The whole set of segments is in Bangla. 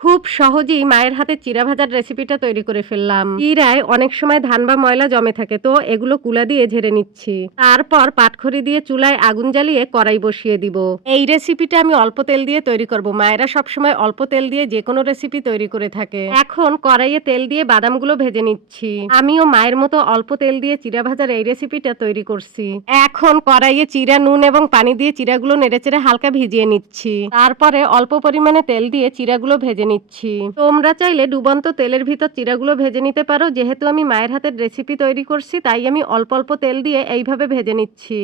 খুব সহজেই মায়ের হাতের চিড়া ভাজার রেসিপিটা তৈরি করে ফেললাম। চিড়ায় অনেক সময় ধান বা ময়লা জমে থাকে, তো এগুলো কুলা দিয়ে ঝেড়ে নিচ্ছি। তারপর পাটখড়ি দিয়ে চুলায় আগুন জ্বালিয়ে কড়াই বসিয়ে দিব। এই রেসিপিটা আমি অল্প তেল দিয়ে তৈরি করব। মায়েরা সবসময় অল্প তেল দিয়ে যে কোনো রেসিপি তৈরি করে থাকে। এখন কড়াইয়ে তেল দিয়ে বাদামগুলো ভেজে নিচ্ছি। আমিও মায়ের মতো অল্প তেল দিয়ে চিড়া ভাজার এই রেসিপিটা তৈরি করছি। এখন কড়াইয়ে চিড়া, নুন এবং পানি দিয়ে চিড়াগুলো নেড়েচেড়ে হালকা ভিজিয়ে নিচ্ছি। তারপরে অল্প পরিমাণে তেল দিয়ে চিড়াগুলো ভেজে নিচ্ছি। তোমরা চাইলে ডুবন্ত তেলের ভিতর চিড়াগুলো ভেজে নিতে পারো। যেহেতু আমি মায়ের হাতের রেসিপি তৈরি করছি, তাই আমি অল্প অল্প তেল দিয়ে এইভাবে ভেজে নিচ্ছি।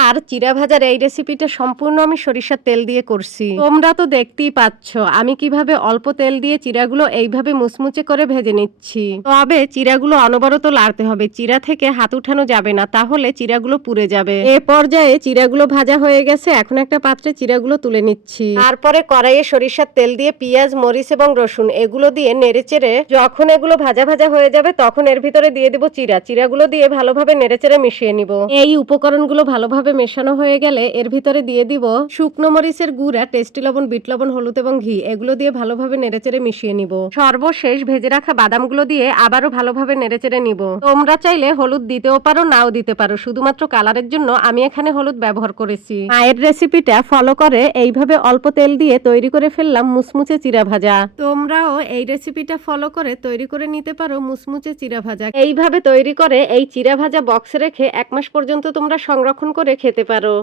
আর চিড়া ভাজার এই রেসিপিটা সম্পূর্ণ আমি সরিষার তেল দিয়ে করছি। তোমরা তো দেখতেই পাচ্ছ আমি কিভাবে অল্প তেল দিয়ে চিড়াগুলো এইভাবে মুচমুচে করে ভেজে নিচ্ছি। তবে চিড়াগুলো অনবরত লাড়তে হবে, চিড়া থেকে হাত উঠানো যাবে না, তাহলে চিড়াগুলো পুড়ে যাবে। এ পর্যায়ে চিড়াগুলো ভাজা হয়ে গেছে, এখন একটা পাত্রে চিড়াগুলো তুলে নিচ্ছি। তারপরে কড়াইয়ে সরিষার তেল দিয়ে পেঁয়াজ, মরিচ এবং রসুন এগুলো দিয়ে নেড়েচেড়ে যখন এগুলো ভাজা ভাজা হয়ে যাবে, তখন এর ভিতরে দিয়ে দিব চিড়াগুলো দিয়ে ভালোভাবে নেড়েচেড়ে মিশিয়ে নিব। এই উপকরণগুলো ভালোভাবে মেশানো হয়ে গেলে এর ভিতরে দিয়ে দিব শুকনো মরিচের গুঁড়া, টেস্টি লবণ, বিট লবণ, হলুদ এবং ঘি। এগুলো দিয়ে ভালোভাবে নেড়েচেড়ে মিশিয়ে নিব। সর্বশেষ ভেজে রাখা বাদামগুলো দিয়ে আবারও ভালোভাবে নেড়েচেড়ে নিব। তোমরা চাইলে হলুদ দিতেও পারো, নাও দিতে পারো। শুধুমাত্র কালারের জন্য আমি এখানে হলুদ ব্যবহার করেছি। মায়ের রেসিপিটা ফলো করে এইভাবে অল্প তেল দিয়ে তৈরি করে ফেললাম মুচমুচে চিড়া ভাজা। তোমরাও এই রেসিপিটা ফলো করে তৈরি করে নিতে পারো মুচমুচে চিড়া ভাজা। এইভাবে তৈরি করে এই চিড়া ভাজা বক্সে রেখে 1 মাস পর্যন্ত তোমরা সংরক্ষণ করে খেতে পারো।